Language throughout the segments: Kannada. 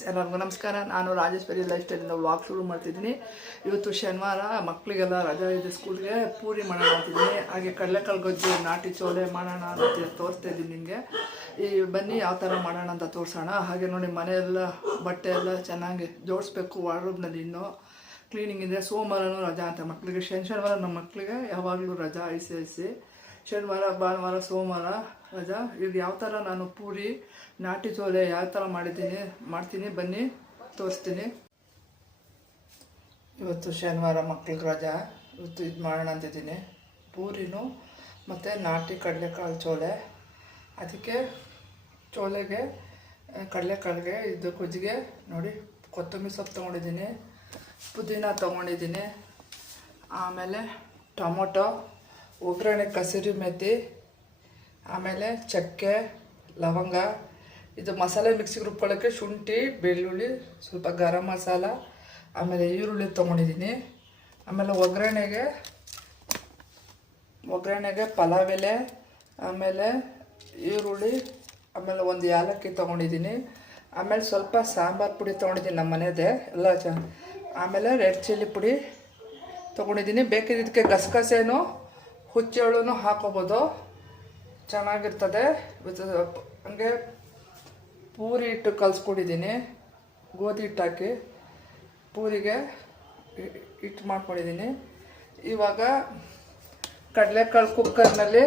ಫ್ರೆಂಡ್ಸ್, ಎಲ್ಲರಿಗೂ ನಮಸ್ಕಾರ. ನಾನು ರಾಜೇಶ್ವರಿ ಲೈಫ್ ಸ್ಟೈಲಿಂದ ವಾಕ್ ಶುರು ಮಾಡ್ತಿದ್ದೀನಿ. ಇವತ್ತು ಶನಿವಾರ ಮಕ್ಕಳಿಗೆಲ್ಲ ರಜಾ ಇದೆ ಸ್ಕೂಲ್ಗೆ, ಪೂರಿ ಮಾಡೋಣ ಅಂತಿದ್ದೀನಿ. ಹಾಗೆ ಕಡಲೆಕಾಳು ಗೊಜ್ಜು, ನಾಟಿ ಚೋಲೆ ಮಾಡೋಣ ಅಂತ ತೋರಿಸ್ತಾ ಇದ್ದೀನಿ ನಿಮಗೆ. ಈ ಬನ್ನಿ ಯಾವ ಥರ ಮಾಡೋಣ ಅಂತ ತೋರಿಸೋಣ. ಹಾಗೆ ನೋಡಿ, ಮನೆಯೆಲ್ಲ ಬಟ್ಟೆ ಎಲ್ಲ ಚೆನ್ನಾಗಿ ಜೋಡಿಸ್ಬೇಕು ವಾರ್ಡ್ರೋಬ್ನಲ್ಲಿ ಇನ್ನೂ. ಕ್ಲೀನಿಂಗ್ ಇದೆ ಸೋಮವಾರನೂ ರಜಾ ಅಂತ ಮಕ್ಕಳಿಗೆ ಶನಿ ಶನಿವಾರ ನಮ್ಮ ಮಕ್ಕಳಿಗೆ ಯಾವಾಗಲೂ ರಜಾ ಐಸಿ ಸಿ ಐ ಸಿ. ಶನಿವಾರ, ಭಾನುವಾರ, ಸೋಮವಾರ, ರಜಾ ಈಗ ಯಾವ ಥರ ನಾನು ಪೂರಿ, ನಾಟಿ ಚೋಲೆ ಯಾವ ಥರ ಮಾಡಿದ್ದೀನಿ, ಮಾಡ್ತೀನಿ, ಬನ್ನಿ, ತೋರಿಸ್ತೀನಿ. ಇವತ್ತು ಶನಿವಾರ ಮಕ್ಳಿಗೆ ರಜಾ, ಇವತ್ತು ಇದು ಮಾಡೋಣ ಅಂತಿದ್ದೀನಿ. ಪೂರಿನೂ ಮತ್ತು ನಾಟಿ ಕಡಲೆಕಾಳು ಚೋಲೆ ಅದಕ್ಕೆ ಚೋಲೆಗೆ ಕಡಲೆಕಾಳಿಗೆ, ಇದು ಗೊಜ್ಜಿಗೆ ನೋಡಿ, ಕೊತ್ತಂಬರಿ ಸೊಪ್ಪು ತೊಗೊಂಡಿದ್ದೀನಿ, ಪುದೀನ ತೊಗೊಂಡಿದ್ದೀನಿ, ಆಮೇಲೆ ಟೊಮೊಟೊ ಒಗ್ಗರಣೆ, ಕಸೂರಿ ಮೆಥಿ ಆಮೇಲೆ ಚಕ್ಕೆ, ಲವಂಗ. ಇದು ಮಸಾಲೆ ಮಿಕ್ಸಿಗೆ ರುಬ್ಕೊಳ್ಳೋಕ್ಕೆ ಶುಂಠಿ, ಬೆಳ್ಳುಳ್ಳಿ, ಸ್ವಲ್ಪ ಗರಂ ಮಸಾಲ, ಆಮೇಲೆ ಈರುಳ್ಳಿ ತೊಗೊಂಡಿದ್ದೀನಿ. ಆಮೇಲೆ ಒಗ್ಗರಣೆಗೆ ಒಗ್ಗರಣೆಗೆ ಪಲಾವ್ ಎಲೆ, ಆಮೇಲೆ ಈರುಳ್ಳಿ, ಆಮೇಲೆ ಒಂದು ಏಲಕ್ಕಿ ತೊಗೊಂಡಿದ್ದೀನಿ. ಆಮೇಲೆ ಸ್ವಲ್ಪ ಸಾಂಬಾರು ಪುಡಿ ತೊಗೊಂಡಿದ್ದೀನಿ ನಮ್ಮ ಮನೆಯದೇ ಎಲ್ಲ ಆಮೇಲೆ ರೆಡ್ ಚಿಲ್ಲಿ ಪುಡಿ ತೊಗೊಂಡಿದ್ದೀನಿ. ಬೇಕಿದ್ದಕ್ಕೆ ಗಸಗಸೆನೂ ಹುಚ್ಚೆಳ್ಳು ಹಾಕೋಬೋದು. ಚೆನ್ನಾಗಿರ್ತದೆ. ಹಂಗೆ ಪೂರಿ ಹಿಟ್ಟು ಕಲಿಸ್ಕೊಂಡಿದ್ದೀನಿ. ಗೋಧಿ ಹಿಟ್ಟು ಹಾಕಿ ಪೂರಿಗೆ ಹಿಟ್ಟು ಮಾಡ್ಕೊಂಡಿದ್ದೀನಿ. ಇವಾಗ ಕಡಲೆಕಾಳು ಕುಕ್ಕರ್ನಲ್ಲಿ,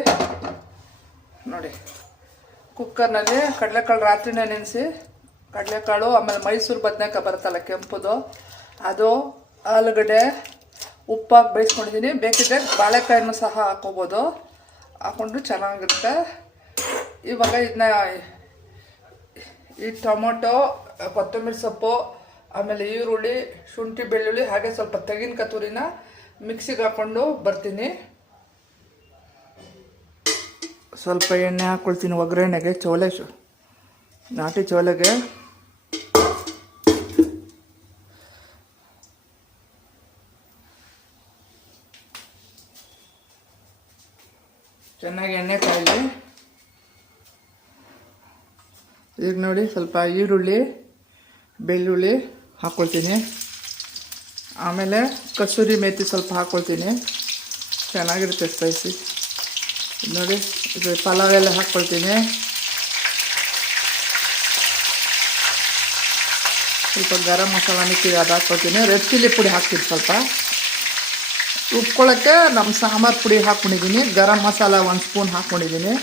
ನೋಡಿ, ಕುಕ್ಕರ್ನಲ್ಲಿ ಕಡಲೆಕಾಳು ರಾತ್ರಿನೇ ನೆನೆಸಿ ಕಡಲೆಕಾಳು, ಆಮೇಲೆ ಮೈಸೂರು ಬದನೆಕಾಯಿ ಬರುತ್ತಲ್ಲ ಕೆಂಪುದು, ಅದು ಆಲೂಗಡ್ಡೆ ಉಪ್ಪಾಕಿ ಬೇಯಿಸ್ಕೊಂಡಿದ್ದೀನಿ ಬೇಕಿದ್ರೆ ಬಾಳೆಕಾಯನ್ನು ಸಹ ಹಾಕೋಬೋದು ಹಾಕ್ಕೊಂಡು ಚೆನ್ನಾಗಿರುತ್ತೆ. ಇವಾಗ ಇದನ್ನ ಈ ಟೊಮೊಟೊ, ಕೊತ್ತಂಬರಿ ಸೊಪ್ಪು, ಆಮೇಲೆ ಈರುಳ್ಳಿ, ಶುಂಠಿ, ಬೆಳ್ಳುಳ್ಳಿ, ಹಾಗೆ ಸ್ವಲ್ಪ ತೆಗಿನ ಕತೂರಿನ ಮಿಕ್ಸಿಗೆ ಹಾಕ್ಕೊಂಡು ಬರ್ತೀನಿ. ಸ್ವಲ್ಪ ಎಣ್ಣೆ ಹಾಕ್ಕೊಳ್ತೀನಿ ಒಗ್ಗರಣೆಗೆ, ಚೋಲೆ ನಾಟಿ ಚೋಲೆಗೆ ಚೆನ್ನಾಗಿ ಎಣ್ಣೆ ಕಾಯಿಲಿ ಈಗ ನೋಡಿ ಸ್ವಲ್ಪ ಈರುಳ್ಳಿ, ಬೆಳ್ಳುಳ್ಳಿ ಹಾಕ್ಕೊಳ್ತೀನಿ ಆಮೇಲೆ ಕಸೂರಿ ಮೇಥಿ ಸ್ವಲ್ಪ ಹಾಕ್ಕೊಳ್ತೀನಿ ಚೆನ್ನಾಗಿರುತ್ತೆ ಸ್ಪೈಸಿ ಇದ್ ನೋಡಿ, ಇದು ಪಲಾವ್ ಎಲ್ಲ ಹಾಕ್ಕೊಳ್ತೀನಿ ಸ್ವಲ್ಪ ಗರಂ ಮಸಾಲ ನಿಕ್ಕಿ ಅದು ಹಾಕ್ಕೊಳ್ತೀನಿ ರೆಡ್ ಚಿಲ್ಲಿ ಪುಡಿ ಹಾಕ್ತೀನಿ ಸ್ವಲ್ಪ. ಉಪ್ಕೊಳ್ಳೋಕ್ಕೆ ನಮ್ಮ ಸಾಂಬಾರು ಪುಡಿ ಹಾಕ್ಕೊಂಡಿದ್ದೀನಿ ಗರಂ ಮಸಾಲ ಒಂದು ಸ್ಪೂನ್ ಹಾಕ್ಕೊಂಡಿದ್ದೀನಿ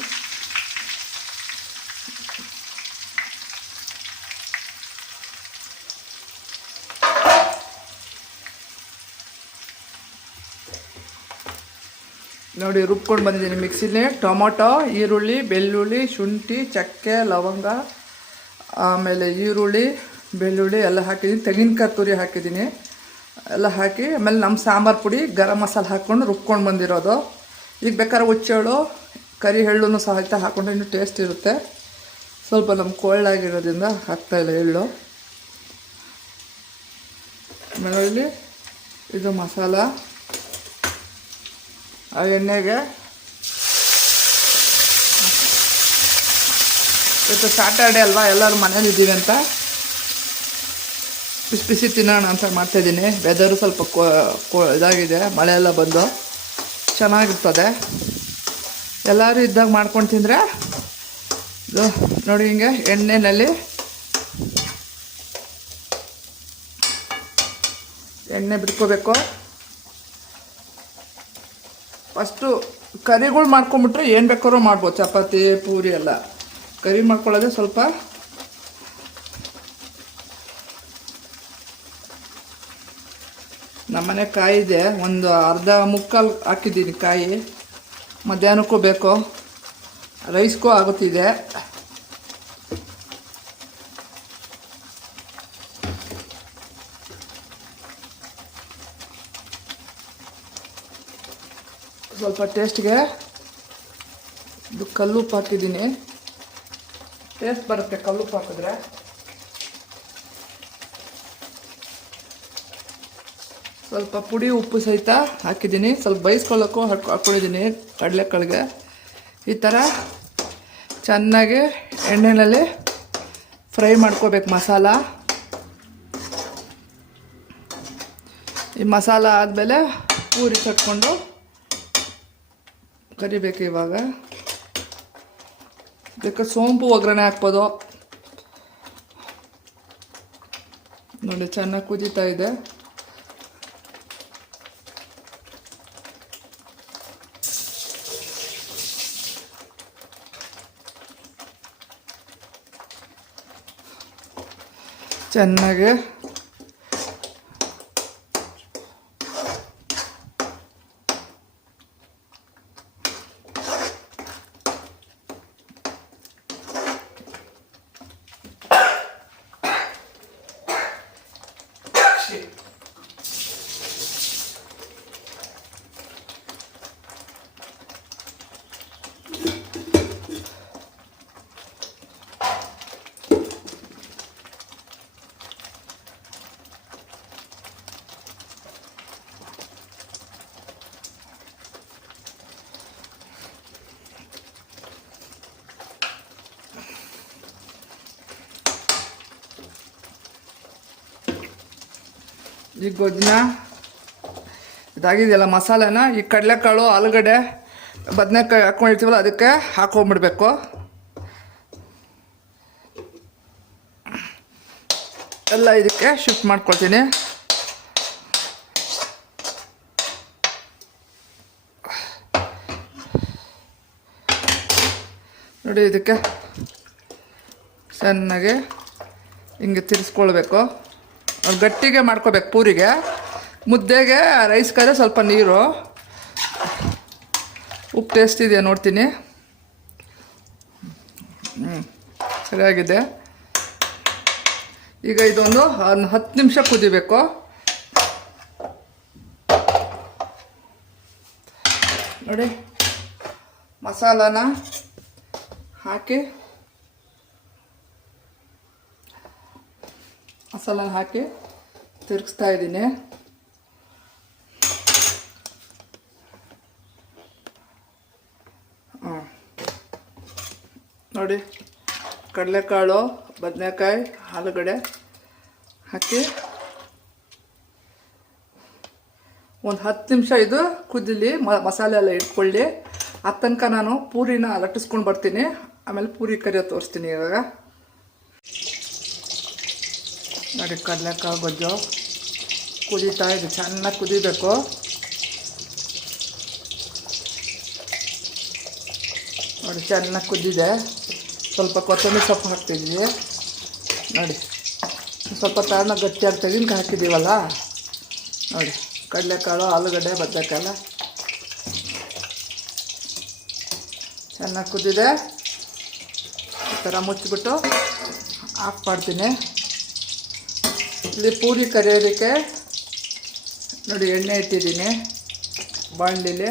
ನೋಡಿ, ರುಬ್ಕೊಂಡು ಬಂದಿದ್ದೀನಿ ಮಿಕ್ಸಿಲಿ. ಟೊಮೊಟೊ, ಈರುಳ್ಳಿ, ಬೆಳ್ಳುಳ್ಳಿ, ಶುಂಠಿ, ಚಕ್ಕೆ, ಲವಂಗ, ಆಮೇಲೆ ಈರುಳ್ಳಿ, ಬೆಳ್ಳುಳ್ಳಿ ಎಲ್ಲ ಹಾಕಿದ್ದೀನಿ. ತೆಂಗಿನಕಾಯಿ ತುರಿ ಹಾಕಿದ್ದೀನಿ. ಎಲ್ಲ ಹಾಕಿ, ಆಮೇಲೆ ನಮ್ಮ ಸಾಂಬಾರು ಪುಡಿ, ಗರಂ ಮಸಾಲೆ ಹಾಕ್ಕೊಂಡು ರುಬ್ಕೊಂಡು ಬಂದಿರೋದು. ಈಗ ಬೇಕಾದ್ರೆ ಹುಚ್ಚೆಳ್ಳು ಕರಿ ಎಳ್ಳನ್ನು ಸಹಿತ ಹಾಕ್ಕೊಂಡು ಇನ್ನೂ ಟೇಸ್ಟ್ ಇರುತ್ತೆ. ಸ್ವಲ್ಪ ನಮ್ಮ ಕೋಲ್ಡಾಗಿರೋದ್ರಿಂದ ಹಾಕ್ತಾಯಿಲ್ಲ ಎಳ್ಳು. ಆಮೇಲೆ ಇದು ಮಸಾಲ. ಆ ಎಣ್ಣೆಗೆ ಇವತ್ತು ಸ್ಯಾಟರ್ಡೇ ಅಲ್ವಾ? ಎಲ್ಲರೂ ಮನೇಲಿ ಇದ್ದೀವಿ ಅಂತ. ಬಿಸಿ ಬಿಸಿ ತಿನ್ನೋಣ ಅಂತ ಮಾಡ್ತಾಯಿದ್ದೀನಿ ವೆದರು ಸ್ವಲ್ಪ ಇದಾಗಿದೆ. ಮಳೆ ಎಲ್ಲ ಬಂದು ಚೆನ್ನಾಗಿರ್ತದೆ. ಎಲ್ಲರೂ ಇದ್ದಾಗ ಮಾಡ್ಕೊಂಡು ತಿಂದರೆ? ಇದು ನೋಡಿ ಹಿಂಗೆ ಎಣ್ಣೆಯಲ್ಲಿ ಎಣ್ಣೆ ಬಿಟ್ಕೋಬೇಕು. ಫಸ್ಟು ಕರಿಗಳು ಮಾಡ್ಕೊಂಬಿಟ್ರೆ ಏನು ಬೇಕಾದ್ರೂ ಮಾಡ್ಬೋದು. ಚಪಾತಿ, ಪೂರಿ ಎಲ್ಲ. ಕರಿ ಮಾಡ್ಕೊಳ್ಳೋದೇ ಸ್ವಲ್ಪ ನಮ್ಮನೆ ಕಾಯಿ ಇದೆ. ಒಂದು ಅರ್ಧ ಮುಕ್ಕಾಲು ಹಾಕಿದ್ದೀನಿ ಕಾಯಿ. ಮಧ್ಯಾಹ್ನಕ್ಕೂ ಬೇಕು. ರೈಸ್ಗೂ ಆಗುತ್ತಿದೆ. ಸ್ವಲ್ಪ ಟೇಸ್ಟ್ಗೆ ಇದು ಕಲ್ಲುಪ್ಪು ಹಾಕಿದ್ದೀನಿ. ಟೇಸ್ಟ್ ಬರುತ್ತೆ ಕಲ್ಲುಪ್ಪು ಹಾಕಿದ್ರೆ. ಸ್ವಲ್ಪ ಪುಡಿ ಉಪ್ಪು ಸಹಿತ ಹಾಕಿದ್ದೀನಿ. ಸ್ವಲ್ಪ ಬೈಸ್ಕೊಳ್ಳೋಕ್ಕೂ ಹಾಕ್ ಹಾಕ್ಕೊಂಡಿದ್ದೀನಿ ಕಡಲೆಕಾಳಿಗೆ. ಈ ಥರ ಚೆನ್ನಾಗಿ ಎಣ್ಣೆಯಲ್ಲಿ ಫ್ರೈ ಮಾಡ್ಕೋಬೇಕು ಮಸಾಲ. ಈ ಮಸಾಲ ಆದಮೇಲೆ ಪೂರಿ ಕಟ್ಕೊಂಡು ಕರಿಬೇಕು ಇವಾಗ. ಇದಕ್ಕೆ ಸೋಂಪು ಒಗ್ಗರಣೆ ಹಾಕ್ಬೋದು. ನೋಡಿ ಚೆನ್ನಾಗಿ ಕುದೀತಾ ಇದೆ. ಚೆನ್ನಾಗಿ ಈ ಗೊಜ್ಜನ್ನ ಇದಾಗಿದೆಯಲ್ಲ ಮಸಾಲೆನ, ಈ ಕಡಲೆಕಾಳು, ಆಲೂಗಡ್ಡೆ, ಬದನೆಕಾಯಿ ಹಾಕ್ಕೊಂಡಿರ್ತೀವಲ್ಲ ಅದಕ್ಕೆ ಹಾಕೊಂಡ್ಬಿಡ್ಬೇಕು ಎಲ್ಲ ಇದಕ್ಕೆ ಶಿಫ್ಟ್ ಮಾಡ್ಕೊಳ್ತೀನಿ. ನೋಡಿ ಇದಕ್ಕೆ ಚೆನ್ನಾಗಿ ಹಿಂಗೆ ತಿರ್ಸ್ಕೊಳ್ಬೇಕು. ಗಟ್ಟಿಗೆ ಮಾಡ್ಕೋಬೇಕು ಪೂರಿಗೆ. ಮುದ್ದೆಗೆ ರೈಸ್ ಕರೆ ಸ್ವಲ್ಪ ನೀರು. ಉಪ್ಪು ಟೇಸ್ಟ್ ಇದೆಯಾ ನೋಡ್ತೀನಿ. ಹ್ಞೂ ಸರಿಯಾಗಿದೆ. ಈಗ ಇದೊಂದು ಹತ್ತು ನಿಮಿಷ ಕುದಿಬೇಕು. ನೋಡಿ, ಮಸಾಲಾನ ಹಾಕಿ ಮಸಾಲ ಹಾಕಿ ತಿರುಗಿಸ್ತಾ ಇದ್ದೀನಿ. ನೋಡಿ, ಕಡಲೆಕಾಳು, ಬದನೆಕಾಯಿ ಆಲೂಗಡೆ ಹಾಕಿ ಒಂದು ಹತ್ತು ನಿಮಿಷ ಇದು ಕುದಿಲಿ ಮಸಾಲೆ ಎಲ್ಲ ಇಟ್ಕೊಳ್ಳಿ. ಆ ತನಕ ನಾನು ಪೂರಿನ ಲಟ್ಟಿಸ್ಕೊಂಡು ಬರ್ತೀನಿ. ಆಮೇಲೆ ಪೂರಿ ಕರಿಯೋ ತೋರಿಸ್ತೀನಿ ಇವಾಗ. ನೋಡಿ ಕಡಲೆಕಾಳು ಗೊಜ್ಜು ಕುದೀತಾ ಇದೆ ಚೆನ್ನಾಗಿ ಕುದಿಬೇಕು ನೋಡಿ ಚೆನ್ನಾಗಿ ಕುದ್ದಿದೆ ಸ್ವಲ್ಪ ಕೊತ್ತಂಬರಿ ಸೊಪ್ಪು ಹಾಕ್ತಿದ್ವಿ ನೋಡಿ ಸ್ವಲ್ಪ ಕಾರಣ ಗಟ್ಟಿಯಾಗಿ ತೆಂಗಿನಕಾಯಿ ಹಾಕಿದ್ದೀವಲ್ಲ ನೋಡಿ ಕಡಲೆಕಾಳು ಆಲೂಗಡ್ಡೆ ಬದನೆಕಾಯಿ ಚೆನ್ನಾಗಿ ಕುದ್ದಿದೆ ಈ ಥರ ಮುಚ್ಚಿಬಿಟ್ಟು ಆಫ್ ಮಾಡ್ತೀನಿ ಇಲ್ಲಿ ಪೂರಿ ಕರಿಯೋದಕ್ಕೆ ನೋಡಿ ಎಣ್ಣೆ ಇಟ್ಟಿದ್ದೀನಿ ಬಾಣಲಿಲಿ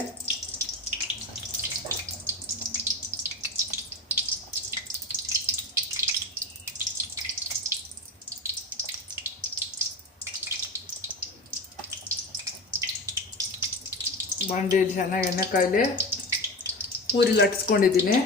ಬಾಂಡಿಲಿ ಚೆನ್ನಾಗಿ ಎಣ್ಣೆ ಕಾಯಿಲಿ ಪೂರಿ ಲಟ್ಸ್ಕೊಂಡಿದ್ದೀನಿ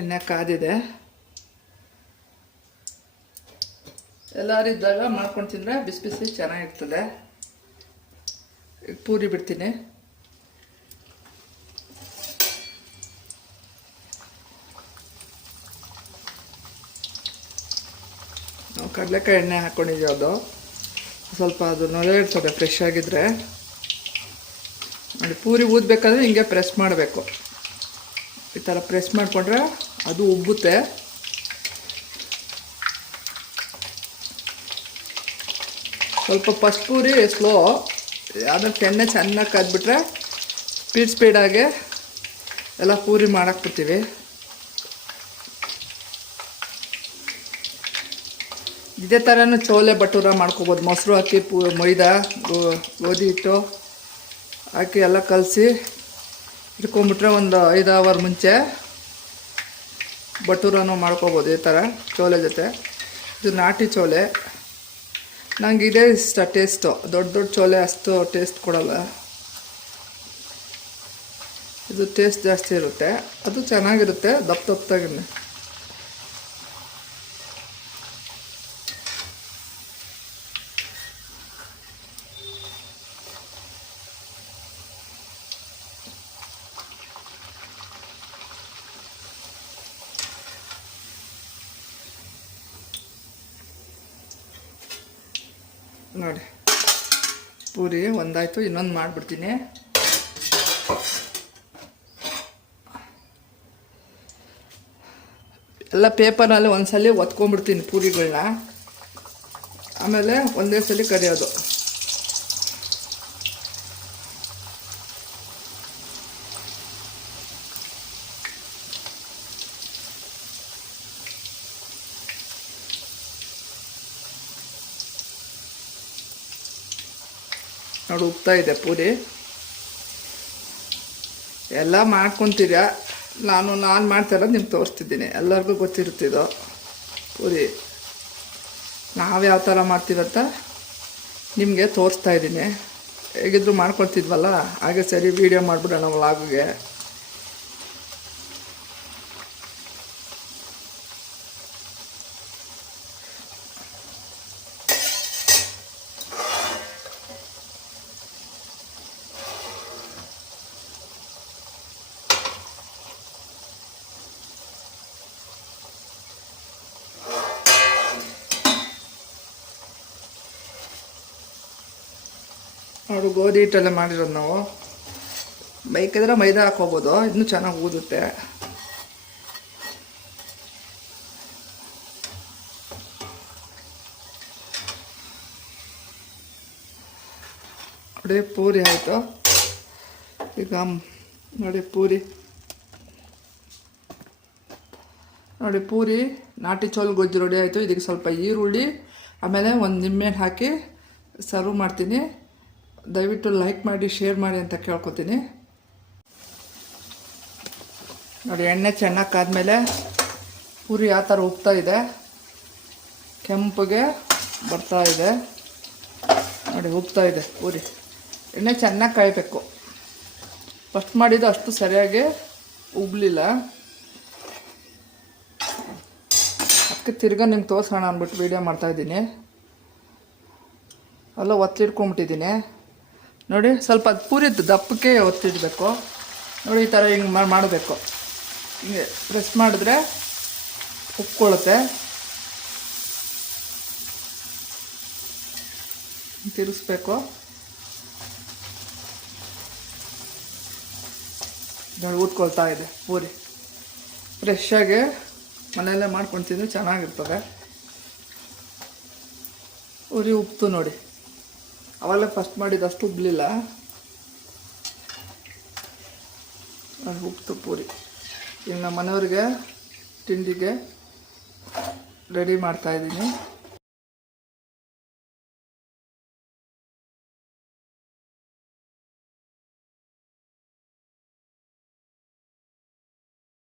ಎಣ್ಣೆ ಕಾದಿದೆ. ಎಲ್ಲರೂ ಇದ್ದಾಗ ಮಾಡ್ಕೊಂಡು ತಿಂದರೆ ಬಿಸಿ ಬಿಸಿ ಚೆನ್ನಾಗಿರ್ತದೆ. ಪೂರಿ ಬಿಡ್ತೀನಿ. ನಾವು ಕಡಲೆಕಾಯಿ ಎಣ್ಣೆ ಹಾಕ್ಕೊಂಡಿದ್ದೀವಿ ಅದು. ಸ್ವಲ್ಪ ಅದು ನೊರೆ ಇರ್ತದೆ ಫ್ರೆಶ್ ಆಗಿದ್ರೆ. ಪೂರಿ ಊದಬೇಕಾದ್ರೆ ಹಿಂಗೆ ಪ್ರೆಸ್ ಮಾಡಬೇಕು. ಈ ಥರ ಪ್ರೆಸ್ ಮಾಡಿಕೊಂಡ್ರೆ ಅದು ಉಬ್ಬುತ್ತೆ. ಸ್ವಲ್ಪ ಫಸ್ಟ್ ಪೂರಿ ಸ್ಲೋ ಅದಕ್ಕೆ ಎಣ್ಣೆ ಚೆನ್ನಾಗಿ ಕಾದ್ಬಿಟ್ರೆ ಸ್ಪೀಡ್ ಸ್ಪೀಡಾಗೆ ಎಲ್ಲ ಪೂರಿ ಮಾಡಾಕ್ಬಿಡ್ತೀವಿ. ಇದೇ ಥರನೂ ಚೋಲೆ ಭಟೂರ ಮಾಡ್ಕೋಬೋದು. ಮೊಸರು ಹಾಕಿ ಪೂ, ಮೈದಾ, ಗೋಧಿ ಹಿಟ್ಟು ಹಾಕಿ ಎಲ್ಲ ಕಲಸಿ ಇಟ್ಕೊಂಬಿಟ್ರೆ ಒಂದು ಐದು ಅವರ್ ಮುಂಚೆ ಬಟೂರನ್ನು ಮಾಡ್ಕೋಬೋದು ಈ ಥರ ಚೋಲೆ ಜೊತೆ. ಇದು ನಾಟಿ ಚೋಲೆ. ನಂಗೆ ಇದೇ ಇಷ್ಟ ಟೇಸ್ಟು ದೊಡ್ಡ ದೊಡ್ಡ ಚೋಲೆ ಅಷ್ಟು ಟೇಸ್ಟ್ ಕೊಡಲ್ಲ. ಇದು ಟೇಸ್ಟ್ ಜಾಸ್ತಿ ಇರುತ್ತೆ. ಅದು ಚೆನ್ನಾಗಿರುತ್ತೆ, ದಪ್ಪ ದಪ್ಪದಾಗಿನೇ ನೋಡಿ ಪೂರಿ ಒಂದಾಯ್ತು ಇನ್ನೊಂದು ಮಾಡಿಬಿಡ್ತೀನಿ. ಎಲ್ಲ ಪೇಪರ್ನಲ್ಲಿ ಒಂದ್ಸಲಿ ಒತ್ಕೊಂಡ್ಬಿಡ್ತೀನಿ ಪೂರಿಗಳನ್ನ ಆಮೇಲೆ ಒಂದೇ ಸಲ ಕರಿಯೋದು. ನೋಡಿ ಉಪ್ತಾ ಇದೆ ಪೂರಿ ಎಲ್ಲ ಮಾಡ್ಕೊತೀರ? ನಾನು ನಾನು ಮಾಡ್ತಾರ ನಿಮ್ಗೆ ತೋರಿಸ್ತಿದ್ದೀನಿ. ಎಲ್ಲರಿಗೂ ಗೊತ್ತಿರುತ್ತಿದ್ದು ಪೂರಿ ನಾವು ಯಾವ ಥರ ಮಾಡ್ತೀವಂತ ನಿಮಗೆ ತೋರಿಸ್ತಾ ಇದ್ದೀನಿ. ಹೇಗಿದ್ರು ಮಾಡ್ಕೊಳ್ತಿದ್ವಲ್ಲ? ಹಾಗೆ ಸರಿ ವೀಡಿಯೋ ಮಾಡಿಬಿಡೋಣ ವ್ಲಾಗ್ಗೆ ನೋಡು ಗೋಧಿ ಹಿಟ್ಟೆಲ್ಲ ಮಾಡಿರೋದು ನಾವು. ಬೈಕಿದ್ರೆ ಮೈದಾ ಹಾಕೋಬೋದು ಇನ್ನೂ ಚೆನ್ನಾಗಿ ಊದುತ್ತೆ. ನೋಡಿ, ಪೂರಿ ಆಯಿತು. ಈಗ ನೋಡಿ, ಪೂರಿ. ನೋಡಿ, ಪೂರಿ, ನಾಟಿ ಚೋಲ್ ಗೊಜ್ಜು ರೆಡಿ ಆಯಿತು. ಇದಕ್ಕೆ ಸ್ವಲ್ಪ ಈರುಳ್ಳಿ, ಆಮೇಲೆ ಒಂದು ನಿಂಬೆಹಣ್ಣು ಹಾಕಿ ಸರ್ವ್ ಮಾಡ್ತೀನಿ. ದಯವಿಟ್ಟು ಲೈಕ್ ಮಾಡಿ ಶೇರ್ ಮಾಡಿ ಅಂತ ಕೇಳ್ಕೊತೀನಿ. ನೋಡಿ, ಎಣ್ಣೆ ಚೆನ್ನಾಗಿ ಕಾದ್ಮೇಲೆ ಪೂರಿ ಆ ಥರ ಉಪ್ತಾ ಇದೆ, ಕೆಂಪಗೆ ಬರ್ತಾ ಇದೆ. ನೋಡಿ, ಉಪ್ತಾ ಇದೆ ಪೂರಿ. ಎಣ್ಣೆ ಚೆನ್ನಾಗಿ ಕಾಯಬೇಕು. ಫಸ್ಟ್ ಮಾಡಿದ್ದು ಅಷ್ಟು ಸರಿಯಾಗಿ ಉಬ್ಬಲಿಲ್ಲ ಅದಕ್ಕೆ ತಿರ್ಗಾ ನಿಮ್ಗೆ ತೋರಿಸೋಣ ಅಂದ್ಬಿಟ್ಟು ವೀಡಿಯೋ ಮಾಡ್ತಾಯಿದ್ದೀನಿ ಅಲ್ಲ ಒತ್ತಿಡ್ಕೊಂಬಿಟ್ಟಿದ್ದೀನಿ ನೋಡಿ, ಸ್ವಲ್ಪ ಪೂರಿದ್ದು ದಪ್ಪಕ್ಕೆ ಒತ್ತಿಡಬೇಕು. ನೋಡಿ, ಈ ಥರ ಹಿಂಗೆ ಮಾಡಬೇಕು. ಹಿಂಗೆ ಪ್ರೆಸ್ ಮಾಡಿದ್ರೆ ಉಕ್ಕೊಳುತ್ತೆ. ತಿರುಗಿಸ್ಬೇಕು ನೋಡಿ, ಊದ್ಕೊಳ್ತಾ ಇದೆ ಪೂರಿ. ಫ್ರೆಶ್ಶಾಗಿ ಮನೆಯಲ್ಲೇ ಮಾಡ್ಕೊಂಡು ತಿಂದ್ರೆ ಚೆನ್ನಾಗಿರ್ತದೆ. ಉರಿ ಉಪ್ಪು ನೋಡಿ. ಅವಾಗಲೇ ಫಸ್ಟ್ ಮಾಡಿದಷ್ಟು ಉಬ್ಲಿಲ್ಲ. ಉಪ್ಪು ಪೂರಿ. ಈಗ ನಮ್ಮ ಮನೆಯವ್ರಿಗೆ ತಿಂಡಿಗೆ ರೆಡಿ ಮಾಡ್ತಾಯಿದ್ದೀನಿ